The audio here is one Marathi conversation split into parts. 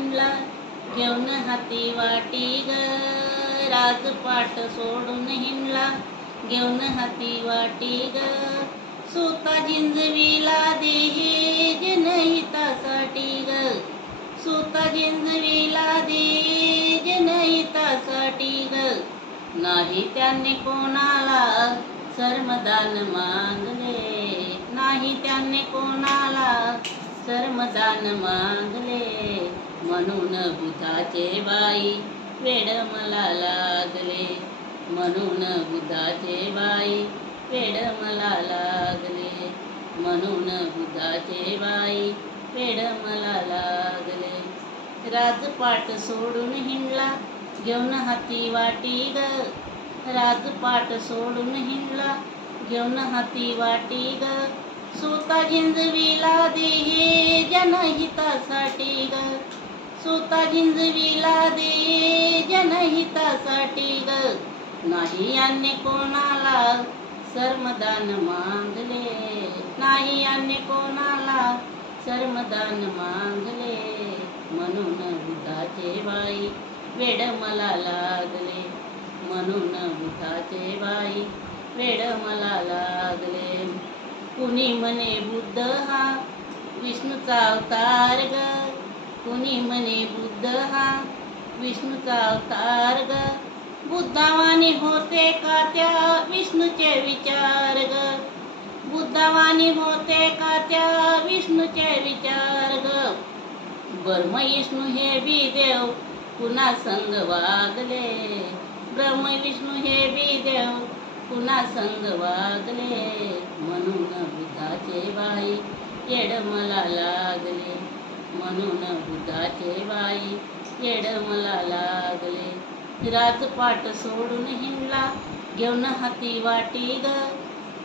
हिंडला, घेऊन हाती वाटी ग. राजपाट सोडून हिंडला, घेऊन हाती वाटी ग. स्वतः झिंजविला देहे जनहितासाठी ग. स्वतः झिंजविला देहे जनहितासाठी ग. नाही त्याने कोणाला श्रमदान मागले, नाही त्याने कोणाला श्रमदान मागले. म्हणून बुधाचे बाई वेड मला लागले, म्हणून बुधाचे बाई वेड मला लागले, म्हणून बुधाचे बाई वेड मला लागले. राजपाट सोडून हिंडला, घेऊन हाती वाटी ग. राजपाट सोडून हिंडला, घेऊन हाती वाटी ग. स्वतः झिंजविला देहे जनहितासाठी ग. स्वतः झिंजविला देहे जनहितासाठी ग. नाही याने कोणाला श्रमदान मागले, नाही याने कोणाला श्रमदान मागले. म्हणून बुधाचे बाई वेड मला लागले, म्हणून बुधाचे बाई वेड मला लागले. कुणी म्हणे बुद्ध हा विष्णूचा अवतार ग. कुणी म्हणे बुद्ध हा विष्णूचा अवतार ग. बुद्धावानी होते का त्या विष्णूचे विचार ग. बुद्धावानी होते का त्या विष्णूचे विचार ग. ब्रह्म विष्णू हे बी देव पुन्हा संग वागले, ब्रह्म विष्णू हे बी देव पुन्हा संग वागले. म्हणून बुधाचे बाई येड मला लागले, म्हणून बुधाचे बाई येड मला लागले. राजपाट सोडून हिंडला, घेऊन हाती वाटी ग.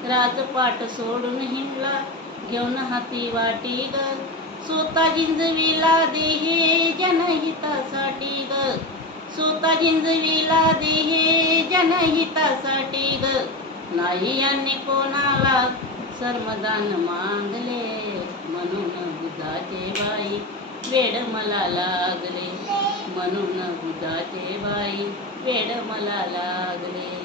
राजपाट सोडून हिंडला, घेऊन हाती वाटी ग. स्वतः झिंजविला देहे जनहितासाठी ग. स्वतः झिंजविला देहे जनहितासाठी ग. नाही याने कोणाला श्रमदान मागले, म्हणून बुधाचे बाई वेड मला लागले, म्हणून बुधाचे बाई वेड मला लागले.